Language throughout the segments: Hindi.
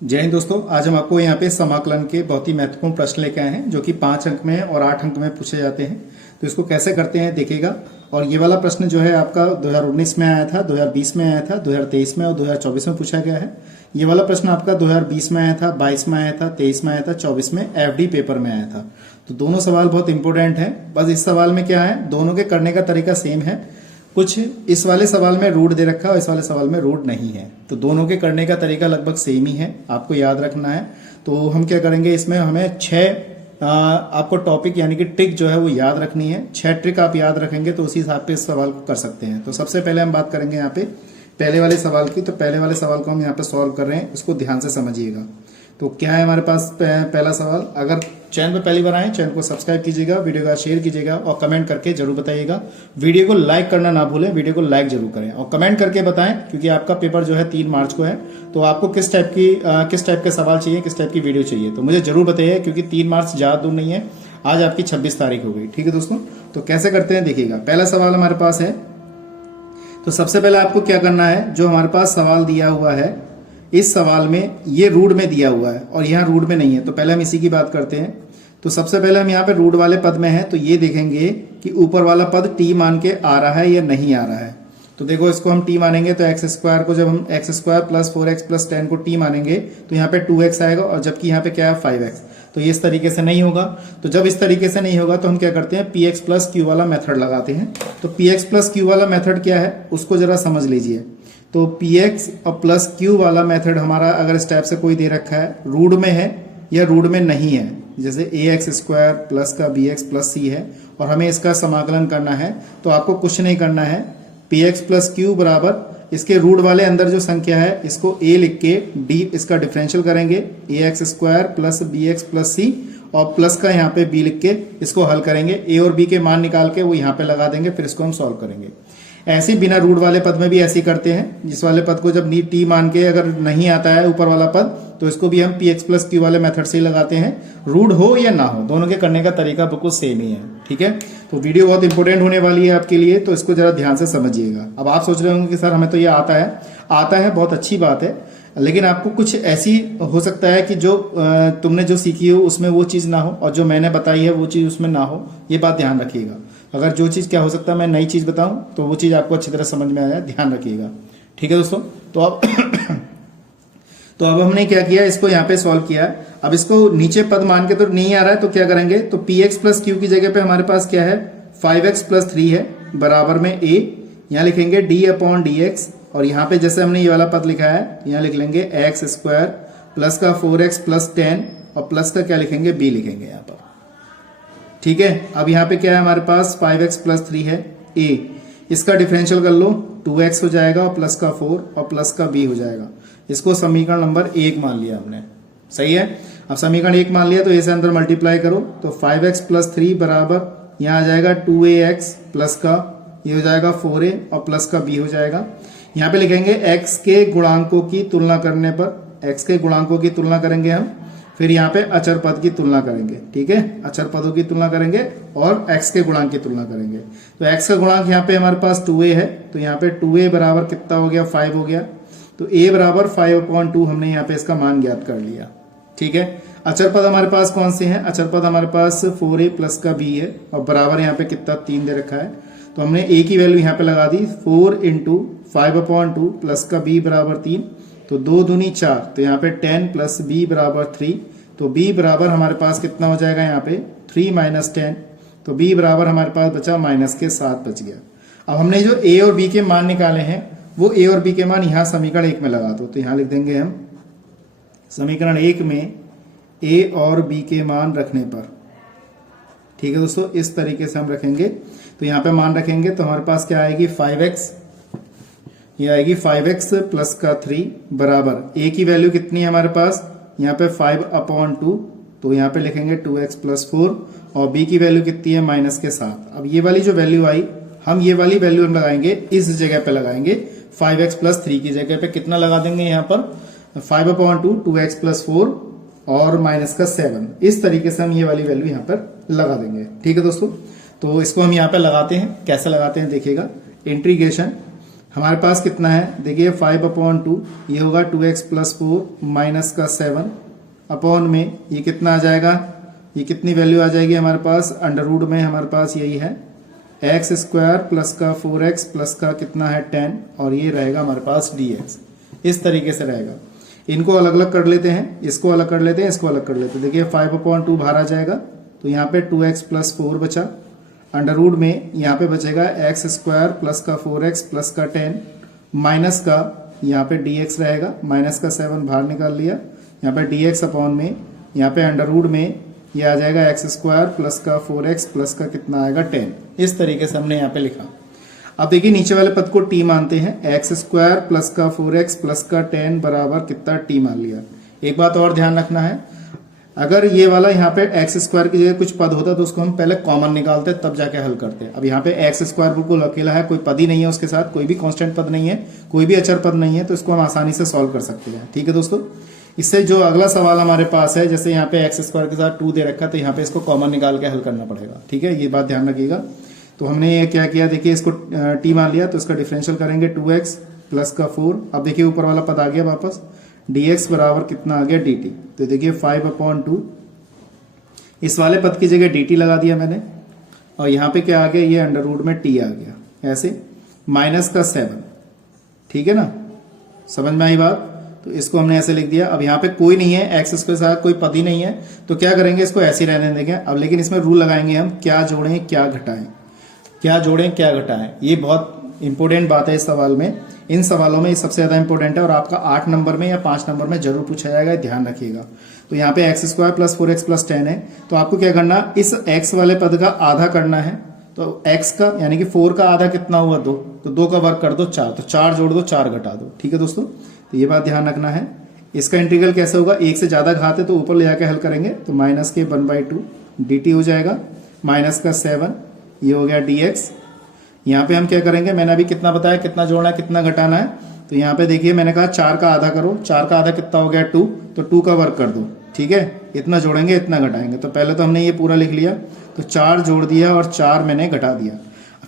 जय हिंद दोस्तों, आज हम आपको यहाँ पे समाकलन के बहुत ही महत्वपूर्ण प्रश्न लेके आए हैं जो कि 5 अंक में और 8 अंक में पूछे जाते हैं। तो इसको कैसे करते हैं देखिएगा। और ये वाला प्रश्न जो है आपका 2019 में आया था, 2020 में आया था, 2023 में और 2024 में पूछा गया है। ये वाला प्रश्न आपका 2020 में आया था, 22 में आया था, 23 में आया था, 24 में एफडी पेपर में आया था। तो दोनों सवाल बहुत इंपॉर्टेंट है। बस इस सवाल में क्या है, दोनों के करने का तरीका सेम है। कुछ इस वाले सवाल में रूट दे रखा है और इस वाले सवाल में रूट नहीं है, तो दोनों के करने का तरीका लगभग सेम ही है, आपको याद रखना है। तो हम क्या करेंगे, इसमें हमें 6 आपको टॉपिक यानी कि ट्रिक जो है वो याद रखनी है। 6 ट्रिक आप याद रखेंगे तो उसी हिसाब से इस सवाल को कर सकते हैं। तो सबसे पहले हम बात करेंगे यहाँ पे पहले वाले सवाल की। तो पहले वाले सवाल को हम यहाँ पे सॉल्व कर रहे हैं, इसको ध्यान से समझिएगा। तो क्या है हमारे पास पहला सवाल। अगर चैनल पे पहली बार आए, चैनल को सब्सक्राइब कीजिएगा, वीडियो का शेयर कीजिएगा और कमेंट करके जरूर बताइएगा। वीडियो को लाइक करना ना भूलें, वीडियो को लाइक जरूर करें और कमेंट करके बताएं, क्योंकि आपका पेपर जो है 3 मार्च को है। तो आपको किस टाइप के सवाल चाहिए, किस टाइप की वीडियो चाहिए, तो मुझे जरूर बताइए, क्योंकि 3 मार्च ज्यादा दूर नहीं है। आज आपकी 26 तारीख हो गई, ठीक है दोस्तों। तो कैसे करते हैं देखिएगा। पहला सवाल हमारे पास है, तो सबसे पहले आपको क्या करना है, जो हमारे पास सवाल दिया हुआ है, इस सवाल में ये रूट में दिया हुआ है और यहाँ रूट में नहीं है, तो पहले हम इसी की बात करते हैं। तो सबसे पहले हम यहाँ पे रूट वाले पद में हैं, तो ये देखेंगे कि ऊपर वाला पद टी मान के आ रहा है या नहीं आ रहा है। तो देखो, इसको हम टी मानेंगे तो एक्स स्क्वायर को, जब हम x square plus 4x plus 10 को टी मानेंगे तो यहाँ पे 2x आएगा, और जबकि यहाँ पे क्या है 5x। तो ये इस तरीके से नहीं होगा। तो जब इस तरीके से नहीं होगा तो हम क्या करते हैं, px प्लस क्यू वाला मेथड लगाते हैं। तो px प्लस क्यू वाला मेथड क्या है उसको जरा समझ लीजिए। तो px और प्लस क्यू वाला मेथड हमारा अगर इस टाइप से कोई दे रखा है, रूट में है या रूट में नहीं है, जैसे ax स्क्वायर प्लस का bx प्लस c है और हमें इसका समाकलन करना है, तो आपको कुछ नहीं करना है। px प्लस क्यू बराबर इसके रूट वाले अंदर जो संख्या है इसको a लिख के d इसका डिफरेंशियल करेंगे, ax square plus bx plus c और प्लस का यहाँ पे b लिख के इसको हल करेंगे। a और b के मान निकाल के वो यहाँ पे लगा देंगे, फिर इसको हम सॉल्व करेंगे। ऐसे बिना रूट वाले पद में भी ऐसे ही करते हैं। जिस वाले पद को जब टी मान के अगर नहीं आता है ऊपर वाला पद, तो इसको भी हम px प्लस क्यू वाले मेथड से ही लगाते हैं, रूट हो या ना हो, दोनों के करने का तरीका बिल्कुल सेम ही है, ठीक है। तो वीडियो बहुत इंपॉर्टेंट होने वाली है आपके लिए, तो इसको जरा ध्यान से समझिएगा। अब आप सोच रहे होंगे कि सर हमें तो ये आता है, बहुत अच्छी बात है, लेकिन आपको कुछ ऐसी हो सकता है कि जो तुमने जो सीखी हो उसमें वो चीज़ ना हो, और जो मैंने बताई है वो चीज़ उसमें ना हो, ये बात ध्यान रखिएगा। अगर जो चीज़ क्या हो सकता है मैं नई चीज़ बताऊं तो वो चीज़ आपको अच्छी तरह समझ में आ जाए, ध्यान रखिएगा, ठीक है दोस्तों। तो अब हमने क्या किया, इसको यहाँ पे सॉल्व किया। अब इसको नीचे पद मान के तो नहीं आ रहा है, तो क्या करेंगे, तो px प्लस क्यू की जगह पे हमारे पास क्या है 5x प्लस 3 है, बराबर में a, यहाँ लिखेंगे d अपॉन dx, और यहाँ पे जैसे हमने ये वाला पद लिखा है यहाँ लिख लेंगे एक्स स्क्वायर प्लस का 4x प्लस 10 और प्लस का क्या लिखेंगे b लिखेंगे यहाँ पर, ठीक है। अब यहाँ पे क्या है हमारे पास 5x प्लस 3 है a, इसका डिफरेंशियल कर लो, 2x हो जाएगा और प्लस का 4 और प्लस का b हो जाएगा। इसको समीकरण नंबर 1 मान लिया हमने, सही है। अब समीकरण 1 मान लिया तो इसे अंदर मल्टीप्लाई करो, तो 5x प्लस 3 बराबर यहाँ आ जाएगा 2ax प्लस का ये हो जाएगा 4a और प्लस का b हो जाएगा। यहाँ पे लिखेंगे x के गुणांकों की तुलना करने पर, x के गुणांकों की तुलना करेंगे हम, फिर यहाँ पे अचर पद की तुलना करेंगे, ठीक है। अचर पदों की तुलना करेंगे और x के गुणांक की तुलना करेंगे। तो x का गुणांक यहाँ पे हमारे पास 2a है, तो यहाँ पे 2a बराबर कितना हो गया 5 हो गया। तो a बराबर 5/2 हमने यहाँ पे इसका मान ज्ञात कर लिया, ठीक है। अचर पद हमारे पास कौन से हैं, अचर पद हमारे पास 4a प्लस का b है और बराबर यहाँ पे कितना 3 दे रखा है, तो हमने a की वैल्यू यहाँ पे लगा दी 4 × 5/2 प्लस का b बराबर 3, तो 2 दूनी 4, तो यहाँ पे 10 प्लस b बराबर 3, तो b बराबर हमारे पास कितना हो जाएगा यहाँ पे 3 माइनस 10, तो b बराबर हमारे पास बचा माइनस के 7 बच गया। अब हमने जो a और b के मान निकाले हैं वो a और b के मान यहाँ समीकरण 1 में लगा दो, तो यहाँ लिख देंगे हम समीकरण 1 में a और b के मान रखने पर, ठीक है दोस्तों। इस तरीके से हम रखेंगे, तो यहाँ पे मान रखेंगे तो हमारे पास क्या आएगी 5x, ये आएगी 5x प्लस का 3 बराबर a की वैल्यू कितनी है हमारे पास यहाँ पे 5/2, तो यहाँ पे लिखेंगे 2x प्लस 4 और b की वैल्यू कितनी है माइनस के 7। अब ये वाली जो वैल्यू आई, हम ये वाली वैल्यू हम लगाएंगे इस जगह पे, लगाएंगे 5x प्लस 3 की जगह पे कितना लगा देंगे यहाँ पर 5/2, 2x प्लस 4 और माइनस का 7। इस तरीके से हम ये वाली वैल्यू यहाँ पर लगा देंगे, ठीक है दोस्तों। तो इसको हम यहाँ पे लगाते हैं, कैसे लगाते हैं देखिएगा। इंटीग्रेशन हमारे पास कितना है, देखिए 5/2 ये होगा 2x प्लस 4 माइनस का 7 अपॉन में ये कितना आ जाएगा, ये कितनी वैल्यू आ जाएगी हमारे पास, अंडर रूट में हमारे पास यही है x स्क्वायर प्लस का 4x प्लस का कितना है 10 और ये रहेगा हमारे पास dx। इस तरीके से रहेगा। इनको अलग अलग कर लेते हैं, इसको अलग कर लेते हैं, इसको अलग कर लेते हैं। देखिए 5/2 बाहर आ जाएगा तो यहाँ पे 2x प्लस 4 बचा, अंडर रूट में यहाँ पे बचेगा x स्क्वायर प्लस का 4x प्लस का 10 माइनस का यहाँ पे dx रहेगा, माइनस का 7 बाहर निकाल लिया, यहाँ पे dx अपॉन में यहाँ पे अंडर रूट में ये आ जाएगा x स्क्वायर प्लस का 4x प्लस का कितना आएगा 10। इस तरीके से हमने यहाँ पे लिखा। अब देखिए नीचे वाले पद को t मानते हैं, x स्क्वायर प्लस का 4x प्लस का 10 बराबर कितना t मान लिया। एक बात और ध्यान रखना है, अगर ये वाला यहाँ पे एक्स स्क्वायर की जगह कुछ पद होता तो उसको हम पहले कॉमन निकालते तब जाके हल करते। अब यहाँ पे एक्स स्क्वायर बिल्कुल अकेला है, कोई पद ही नहीं है उसके साथ, कोई भी कांस्टेंट पद नहीं है, कोई भी अचर पद नहीं है, तो इसको हम आसानी से सॉल्व कर सकते हैं। ठीक है दोस्तों, इससे जो अगला सवाल हमारे पास है, जैसे यहाँ पे एक्स स्क्वायर के साथ 2 दे रखा है तो यहाँ पे इसको कॉमन निकाल के हल करना पड़ेगा। ठीक है, ये बात ध्यान रखिएगा। तो हमने ये क्या किया, देखिए इसको टी मान लिया तो इसका डिफरेंशियल करेंगे 2x प्लस का 4। अब देखिए ऊपर वाला पद आ गया वापस, dx बराबर कितना आ गया dt। तो देखिए 5/2 इस वाले पद की जगह dt लगा दिया मैंने और यहाँ पे क्या आ गया, ये अंडर रूट में t आ गया ऐसे, माइनस का 7। ठीक है ना, समझ में आई बात। तो इसको हमने ऐसे लिख दिया। अब यहाँ पे कोई नहीं है, एक्स के साथ कोई पद ही नहीं है, तो क्या करेंगे, इसको ऐसे ही रहने देंगे। अब लेकिन इसमें रूल लगाएंगे हम, क्या जोड़ें क्या घटाएं, क्या जोड़ें क्या घटाएं। ये बहुत इंपॉर्टेंट बात है इस सवाल में। इन सवालों में ये सबसे ज्यादा इंपॉर्टेंट है और आपका 8 नंबर में या 5 नंबर में जरूर पूछा जाएगा, ध्यान रखिएगा। तो यहाँ पे x square plus 4x plus 10 है, तो आपको क्या करना, इस x वाले पद का आधा करना है। तो x का यानी कि 4 का आधा कितना हुआ 2, तो 2 का वर्ग कर दो 4, तो 4 जोड़ दो 4 घटा दो। ठीक है दोस्तों, तो ये बात ध्यान रखना है। इसका इंटीग्रल कैसे होगा, 1 से ज्यादा घात है तो ऊपर ले जाके हल करेंगे, तो माइनस के 1/2 dt हो जाएगा, माइनस का 7 ये हो गया dx। यहाँ पे हम क्या करेंगे, मैंने अभी कितना बताया, कितना जोड़ना है कितना घटाना है। तो यहाँ पे देखिए मैंने कहा 4 का आधा करो, 4 का आधा कितना हो गया 2, तो 2 का वर्ग कर दो। ठीक है, इतना जोड़ेंगे इतना घटाएंगे। तो पहले तो हमने ये पूरा लिख लिया, तो 4 जोड़ दिया और 4 मैंने घटा दिया।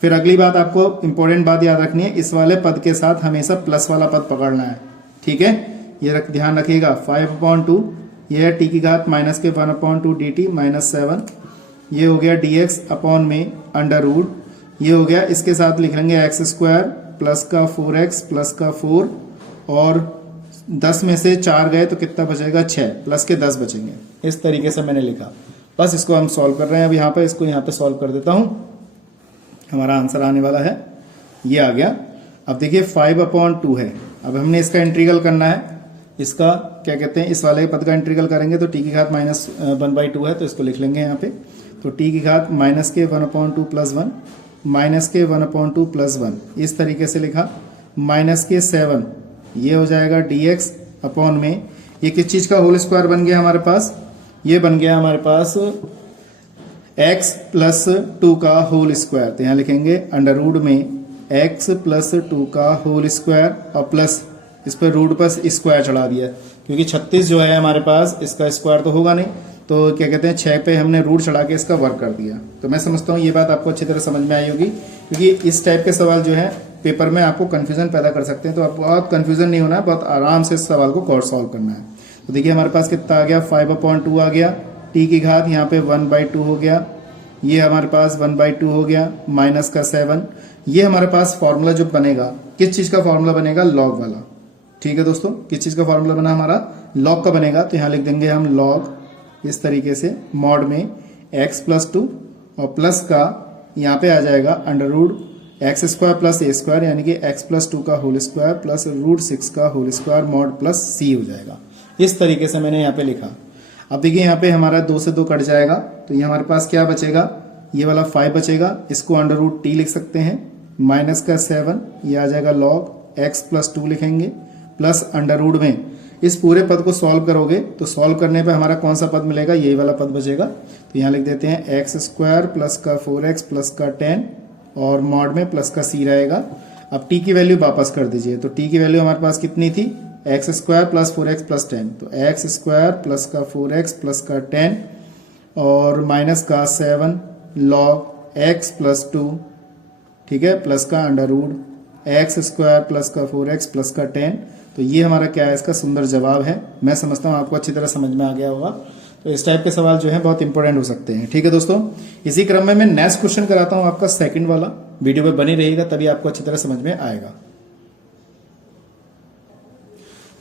फिर अगली बात आपको इंपॉर्टेंट बात याद रखनी है, इस वाले पद के साथ हमेशा प्लस वाला पद पकड़ना है। ठीक है, ये ध्यान रखिएगा। 5/2 ये है टी की घात माइनस के 1/2 dt माइनस 7, ये हो गया dx अपॉन में अंडर रूट, ये हो गया, इसके साथ लिख लेंगे एक्स स्क्वायर प्लस का 4x प्लस का 4 और 10 में से 4 गए तो कितना बचेगा 6, प्लस के 10 बचेंगे। इस तरीके से मैंने लिखा। बस इसको हम सॉल्व कर रहे हैं अब यहाँ पे, इसको यहाँ पे सॉल्व कर देता हूँ। हमारा आंसर आने वाला है, ये आ गया। अब देखिए 5/2 है, अब हमने इसका इंटीग्रल करना है। इसका क्या कहते हैं, इस वाले पद का इंटीग्रल करेंगे तो टी की घात माइनस 1/2 है, तो इसको लिख लेंगे यहाँ पे। तो टी की घात माइनस के 1/2 प्लस 1 माइनस के 1/2 प्लस 1, इस तरीके से लिखा। माइनस के 7 ये हो जाएगा dx अपॉन में, ये किस चीज का होल स्क्वायर बन गया हमारे पास, ये बन गया हमारे पास x प्लस 2 का होल स्क्वायर। तो यहाँ लिखेंगे अंडर रूट में x प्लस 2 का होल स्क्वायर और प्लस इस पर रूट पर स्क्वायर चढ़ा दिया, क्योंकि 36 जो है हमारे पास इसका स्क्वायर तो होगा नहीं, तो क्या कहते हैं 6 पे हमने रूट चढ़ा के इसका वर्क कर दिया। तो मैं समझता हूँ ये बात आपको अच्छी तरह समझ में आई होगी, क्योंकि इस टाइप के सवाल जो है पेपर में आपको कंफ्यूजन पैदा कर सकते हैं। तो आप बहुत कंफ्यूजन नहीं होना है, बहुत आराम से इस सवाल को सॉल्व करना है। तो देखिए हमारे पास कितना आ गया, 5/2 आ गया, टी की घात यहाँ पे 1/2 हो गया, ये हमारे पास 1/2 हो गया, माइनस का 7। ये हमारे पास फॉर्मूला जो बनेगा, किस चीज का फॉर्मूला बनेगा, लॉग वाला। ठीक है दोस्तों, किस चीज का फॉर्मूला बना हमारा, लॉग का बनेगा। तो यहाँ लिख देंगे हम लॉग, इस तरीके से मॉड में x प्लस 2 और प्लस का यहाँ पे आ जाएगा under root x square plus a square, यानी कि x प्लस 2 का होल स्क्वायर प्लस रूट 6 का whole square mod plus c हो जाएगा। इस तरीके से मैंने यहाँ पे लिखा। अब देखिए यहाँ पे हमारा 2 से 2 कट जाएगा, तो ये हमारे पास क्या बचेगा, ये वाला 5 बचेगा, इसको अंडर रूट t लिख सकते हैं, माइनस का 7 ये आ जाएगा लॉग x प्लस 2 लिखेंगे, प्लस अंडर रूट में इस पूरे पद को सॉल्व करोगे तो सॉल्व करने पे हमारा कौन सा पद मिलेगा, यही वाला पद बचेगा। तो यहाँ लिख देते हैं एक्स स्क्वायर प्लस का 4x प्लस का 10 और मॉड में प्लस का c रहेगा। अब t की वैल्यू वापस कर दीजिए, तो t की वैल्यू हमारे पास कितनी थी, x square plus 4x plus 10, तो एक्स स्क्वायर प्लस का 4x प्लस का 10 और माइनस का 7 लॉग x प्लस 2, ठीक है, प्लस का under root x square plus का 4x प्लस का 10। तो ये हमारा क्या है, इसका सुंदर जवाब है। मैं समझता हूँ आपको अच्छी तरह समझ में आ गया होगा। तो इस टाइप के सवाल जो है बहुत इंपॉर्टेंट हो सकते हैं। ठीक है दोस्तों, इसी क्रम में मैं नेक्स्ट क्वेश्चन कराता हूँ आपका सेकंड वाला। वीडियो में बनी रहिएगा, तभी आपको अच्छी तरह समझ में आएगा।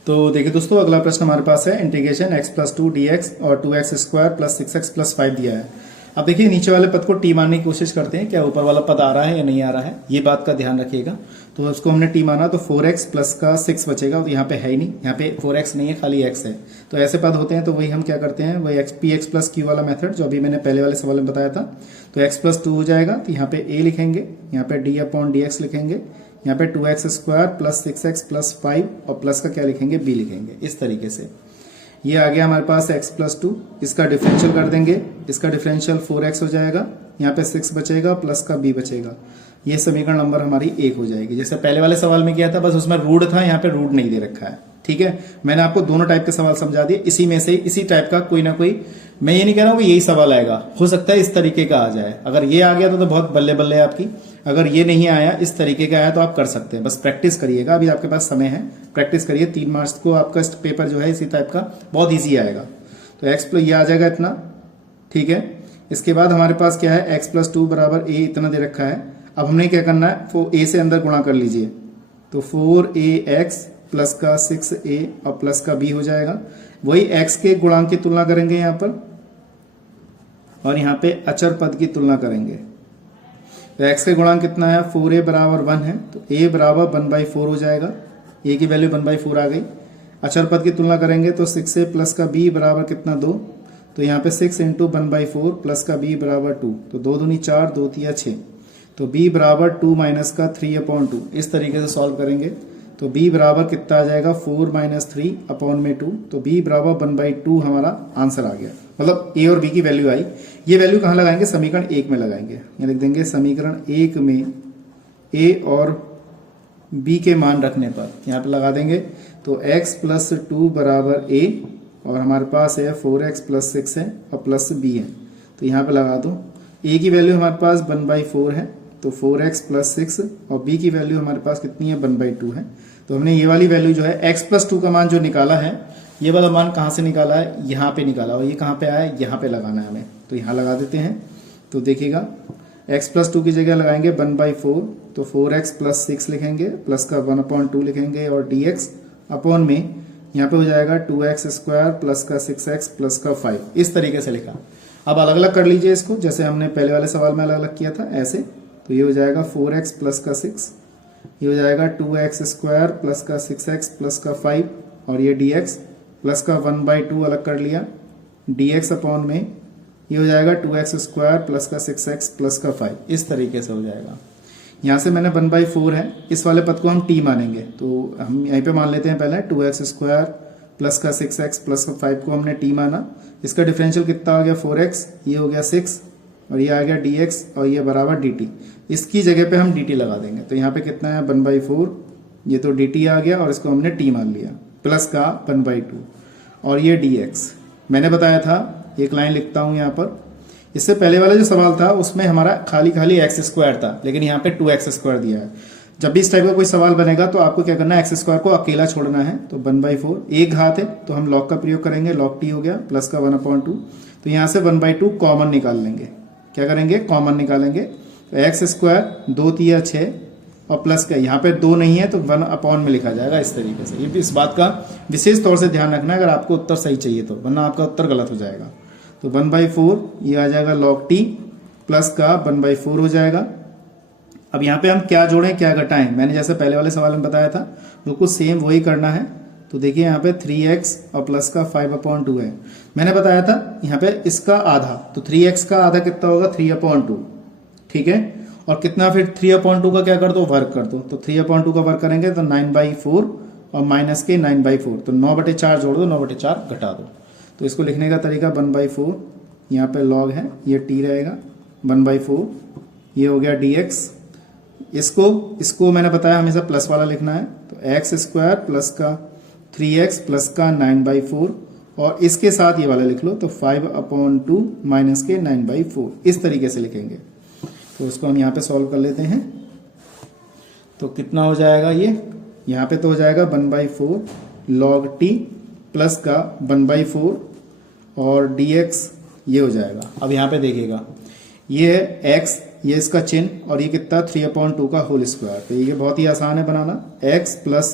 तो देखिए दोस्तों, अगला प्रश्न हमारे पास है इंटीग्रेशन x+2 dx और 2x square plus 6x plus 5 दिया है। अब देखिए नीचे वाले पद को टी मानने की कोशिश करते हैं, क्या ऊपर वाला पद आ रहा है या नहीं आ रहा है, ये बात का ध्यान रखिएगा। तो उसको हमने टी माना तो 4x प्लस का 6 बचेगा, तो यहाँ पे है ही नहीं, यहाँ पे 4x नहीं है, खाली x है। तो ऐसे पद होते हैं तो वही हम क्या करते हैं, वही px प्लस q वाला मेथड जो अभी मैंने पहले वाले सवाल में बताया था। तो x+2 हो जाएगा, तो यहाँ पे a लिखेंगे, यहाँ पे d/dx लिखेंगे, यहाँ पे 2x square plus 6x plus 5 और प्लस का क्या लिखेंगे, b लिखेंगे। इस तरीके से ये आ गया हमारे पास x+2। इसका डिफरेंशियल कर देंगे, इसका डिफरेंशियल 4x हो जाएगा, यहाँ पे 6 बचेगा प्लस का b बचेगा। ये समीकरण नंबर हमारी 1 हो जाएगी। जैसे पहले वाले सवाल में किया था, बस उसमें रूट था, यहाँ पे रूट नहीं दे रखा है। ठीक है, मैंने आपको दोनों टाइप के सवाल समझा दिए, इसी में से इसी टाइप का कोई ना कोई, मैं ये नहीं कह रहा हूँ कि यही सवाल आएगा, हो सकता है इस तरीके का आ जाए। अगर ये आ गया तो बहुत बल्ले बल्ले है आपकी, अगर ये नहीं आया, इस तरीके का आया तो आप कर सकते हैं। बस प्रैक्टिस करिएगा, अभी आपके पास समय है, प्रैक्टिस करिए। 3 मार्च को आपका पेपर जो है इसी टाइप का बहुत ईजी आएगा। तो x प्लस ये आ जाएगा इतना। ठीक है, इसके बाद हमारे पास क्या है, x+2 बराबर a इतना दे रखा है। अब हमने क्या करना है, a से अंदर गुणा कर लीजिए, तो 4ax प्लस का 6a और प्लस का b हो जाएगा। वही x के गुणांक की तुलना करेंगे यहाँ पर, और यहाँ पे अचर पद की तुलना करेंगे। तो x के गुणांक कितना है, 4a बराबर 1 है, तो a बराबर 1/4 हो जाएगा। a की वैल्यू 1/4 आ गई। अचर पद की तुलना करेंगे तो 6a प्लस का b बराबर कितना, 2। तो यहाँ पे 6 इंटू 1/4 प्लस का b बराबर 2, तो 2 दूनी 4, 2 तिया 6, तो b बराबर 2 माइनस का 3/2। इस तरीके से सॉल्व करेंगे तो b बराबर कितना आ जाएगा, 4 माइनस 3/2। तो b बराबर 1/2 हमारा आंसर आ गया। मतलब a और b की वैल्यू आई। ये वैल्यू कहाँ लगाएंगे, समीकरण 1 में लगाएंगे। ये लिख देंगे समीकरण 1 में a और b के मान रखने पर यहाँ पे लगा देंगे। तो x+2 बराबर a, और हमारे पास है 4x प्लस 6 है और प्लस b है, तो यहाँ पे लगा दो। a की वैल्यू हमारे पास 1/4 है, तो 4x प्लस 6, और b की वैल्यू हमारे पास कितनी है, 1/2 है। तो हमने ये वाली वैल्यू जो है x+2 का मान जो निकाला है, ये वाला मान कहाँ से निकाला है, यहाँ पे निकाला, और ये कहाँ पे आया है, यहाँ पे लगाना है हमें। तो यहाँ लगा देते हैं। तो देखिएगा x+2 की जगह लगाएंगे 1/4, तो 4x प्लस 6 लिखेंगे, प्लस का 1/2 लिखेंगे, और dx अपॉन में यहाँ पे हो जाएगा 2x स्क्वायर प्लस का 6x प्लस का 5। इस तरीके से लिखा। अब अलग अलग कर लीजिए इसको, जैसे हमने पहले वाले सवाल में अलग अलग किया था ऐसे। तो ये हो जाएगा 4x प्लस का 6, ये हो जाएगा 2x स्क्वायर प्लस का 6x प्लस का 5, और ये dx प्लस का 1/2 अलग कर लिया, dx अपॉन में ये हो जाएगा 2x स्क्वायर प्लस का 6x प्लस का 5। इस तरीके से हो जाएगा। यहाँ से मैंने 1/4 है, इस वाले पद को हम t मानेंगे, तो हम यहीं पे मान लेते हैं पहले 2x स्क्वायर प्लस का 6x प्लस का 5 को हमने t माना। इसका डिफरेंशियल कितना हो गया, 4x, ये हो गया 6, और ये आ गया dx, और ये बराबर dt। इसकी जगह पे हम dt लगा देंगे, तो यहाँ पे कितना है 1/4, ये तो dt आ गया, और इसको हमने t मान लिया, प्लस का 1/2, और ये dx। मैंने बताया था, एक लाइन लिखता हूँ यहाँ पर, इससे पहले वाला जो सवाल था उसमें हमारा खाली x स्क्वायर था, लेकिन यहाँ पे 2x स्क्वायर दिया है। जब भी इस टाइप का कोई सवाल बनेगा तो आपको क्या करना है, x स्क्वायर को अकेला छोड़ना है। तो 1/4 एक घात है, तो हम लॉग का प्रयोग करेंगे, log t हो गया, प्लस का 1/2। तो यहाँ से 1/2 कॉमन निकाल लेंगे। क्या करेंगे, कॉमन निकालेंगे। तो x स्क्वायर 2 तिया 6, और प्लस का यहाँ पे 2 नहीं है तो 1/, में लिखा जाएगा। इस तरीके से, ये भी इस बात का विशेष तौर से ध्यान रखना है अगर आपको उत्तर सही चाहिए तो, वरना आपका उत्तर गलत हो जाएगा। तो 1/4 ये आ जाएगा log t, प्लस का 1/4 हो जाएगा। अब यहाँ पे हम क्या जोड़ें क्या घटाएं, मैंने जैसे पहले वाले सवाल में बताया था बिल्कुल सेम वही करना है। तो देखिए यहाँ पे 3x और प्लस का 5/2 है। मैंने बताया था यहाँ पे इसका आधा, तो 3x का आधा कितना होगा, 3/2। ठीक है, और कितना फिर 3/2 का क्या कर दो, वर्ग कर दो। तो 3/2 का वर्ग करेंगे तो 9/4, और माइनस के 9/4, तो 9/4 जोड़ दो, 9/4 घटा दो। तो इसको लिखने का तरीका 1/4, यहाँ पे log है, ये t रहेगा, 1/4, ये हो गया dx। इसको मैंने बताया हमेशा प्लस वाला लिखना है। तो x स्क्वायर प्लस का 3x प्लस का 9/4, और इसके साथ ये वाला लिख लो, तो 5/2 माइनस के 9/4। इस तरीके से लिखेंगे। तो इसको हम यहाँ पे सॉल्व कर लेते हैं। तो कितना हो जाएगा ये, यहाँ पे तो हो जाएगा 1/4 log t प्लस का 1/4 और dx ये हो जाएगा। अब यहाँ पे देखिएगा ये है x, ये इसका चिन्ह और ये कितना 3/2 का होल स्क्वायर। तो ये बहुत ही आसान है बनाना, x प्लस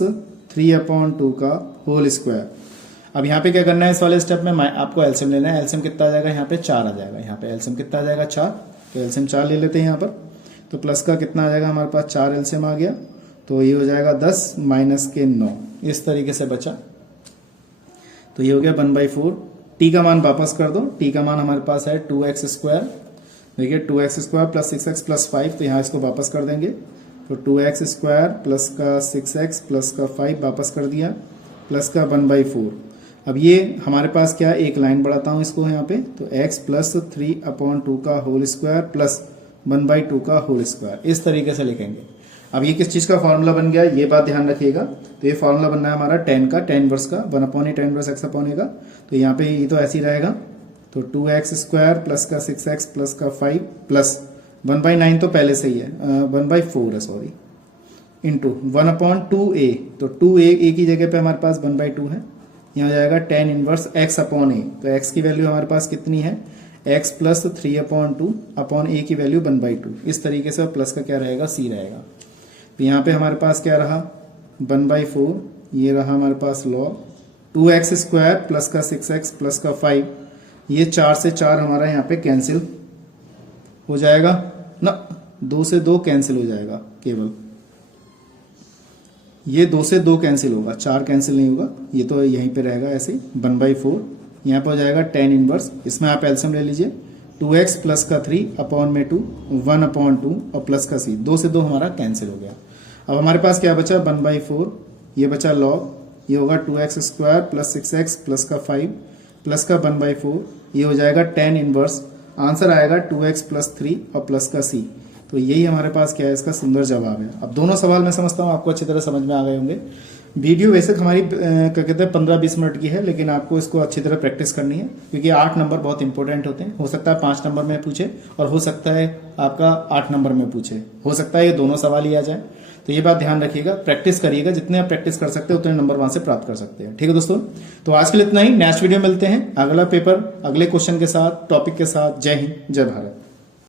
3/2 का होल स्क्वायर। अब यहाँ पे क्या करना है, इस वाले स्टेप में आपको एलसीएम लेना है। एलसीएम कितना आ जाएगा, यहाँ पे 4 आ जाएगा। यहाँ पे एलसीएम कितना आ जाएगा 4, तो एलसीएम 4 ले लेते हैं यहाँ पर। तो प्लस का कितना आ जाएगा हमारे पास 4 एलसीएम आ गया, तो ये हो जाएगा 10 माइनस के 9, इस तरीके से बचा। तो ये हो गया 1/4। टी का मान वापस कर दो, टी का मान हमारे पास है 2x²। देखिए 2x² प्लस 6x प्लस 5, तो यहाँ इसको वापस कर देंगे। तो 2x² प्लस का 6x प्लस का 5 वापस कर दिया, प्लस का 1/4। अब ये हमारे पास क्या, एक लाइन बढ़ाता हूँ इसको यहाँ पे, तो x प्लस 3/2 का होल स्क्वायर प्लस 1/2 का होल स्क्वायर, इस तरीके से लिखेंगे। अब ये किस चीज़ का फॉर्मूला बन गया, ये बात ध्यान रखिएगा। तो ये फॉर्मूला बनना है हमारा tan का, tan इनवर्स का 1/a tan इनवर्स x/a का। तो यहाँ पे ये तो ऐसे ही रहेगा, तो 2x² प्लस का 6x प्लस का 5 प्लस 1/9 तो पहले से ही है, 1/4 है सॉरी, इंटू 1/2a। तो 2a की जगह पे हमारे पास 1/2 है, यहाँ हो जाएगा tan इनवर्स x/a। तो x की वैल्यू हमारे पास कितनी है, x प्लस 3/2 अपॉन a की वैल्यू 1/2, इस तरीके से। प्लस का क्या रहेगा, c रहेगा। तो यहाँ पे हमारे पास क्या रहा 1/4, ये रहा हमारे पास log 2x² प्लस का 6x प्लस का 5, ये 4 से 4 हमारा यहाँ पे कैंसिल हो जाएगा ना, 2 से 2 कैंसिल हो जाएगा केवल, ये 2 से 2 कैंसिल होगा, 4 कैंसिल नहीं होगा, ये तो यहीं पे रहेगा ऐसे ही 1/4। यहाँ पर हो जाएगा tan इनवर्स, इसमें आप एलसीएम ले लीजिए, 2x प्लस का 3/2 1/2 और प्लस का c, 2 से 2 हमारा कैंसिल हो गया। अब हमारे पास क्या बचा 1/4, ये बचा log, ये होगा 2x² प्लस 6x प्लस का 5 प्लस का 1/4, ये हो जाएगा tan इनवर्स। आंसर आएगा 2x प्लस 3 और प्लस का c। तो यही हमारे पास क्या है, इसका सुंदर जवाब है। अब दोनों सवाल मैं समझता हूँ आपको अच्छी तरह समझ में आ गए होंगे। वीडियो वैसे हमारी क्या कहते हैं 15-20 मिनट की है, लेकिन आपको इसको अच्छी तरह प्रैक्टिस करनी है, क्योंकि 8 नंबर बहुत इंपॉर्टेंट होते हैं। हो सकता है 5 नंबर में पूछे और हो सकता है आपका 8 नंबर में पूछे, हो सकता है ये दोनों सवाल ही आ जाए। तो ये बात ध्यान रखिएगा, प्रैक्टिस करिएगा, जितने आप प्रैक्टिस कर सकते हैं उतने नंबर वहां से प्राप्त कर सकते हैं। ठीक है दोस्तों, तो आज के लिए इतना ही। नेक्स्ट वीडियो मिलते हैं अगला पेपर, अगले क्वेश्चन के साथ, टॉपिक के साथ। जय हिंद, जय भारत।